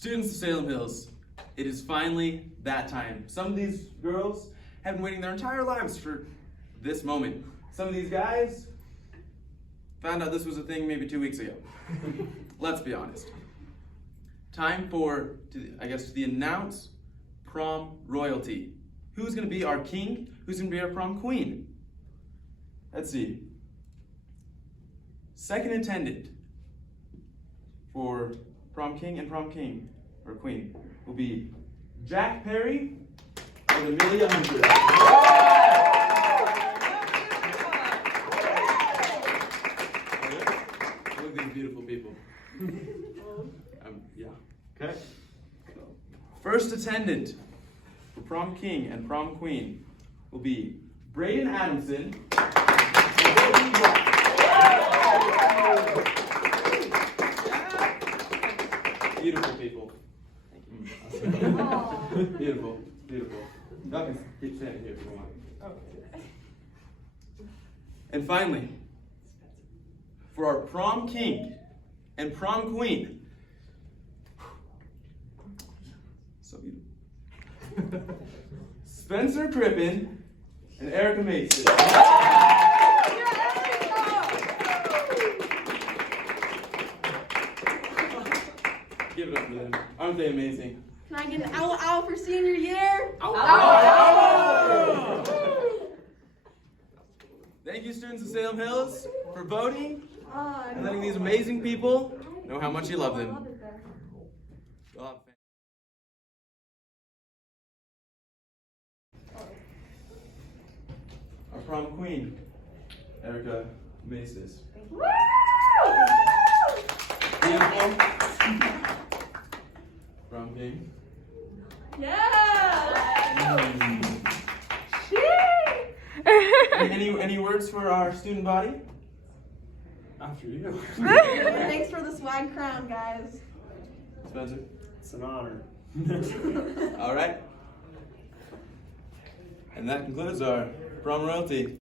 Students of Salem Hills, it is finally that time. Some of these girls have been waiting their entire lives for this moment. Some of these guys found out this was a thing maybe 2 weeks ago. Let's be honest. Time for, to announce prom royalty. Who's going to be our king? Who's going to be our prom queen? Let's see. Second attendant for prom king and prom king, or queen, will be Jack Perry and Amelia Hunter. Look at these beautiful people. Yeah. Okay. First attendant for prom king and prom queen will be Braden Adamson. Beautiful people. Beautiful, beautiful. Y'all can keep standing here if you want. And finally, for our prom king and prom queen. So beautiful. Spencer Crippen and Erica Mason. Give it up for them. Aren't they amazing? Can I get an owl owl for senior year? Ow. Ow. Thank you, students of Salem Hills, for voting and letting these amazing people know how much you love them. Our prom queen, Erica Mason. Beautiful. Prom king. Yeah! Any words for our student body? After you. Thanks for the swag crown, guys. Spencer? It's an honor. All right. And that concludes our prom royalty.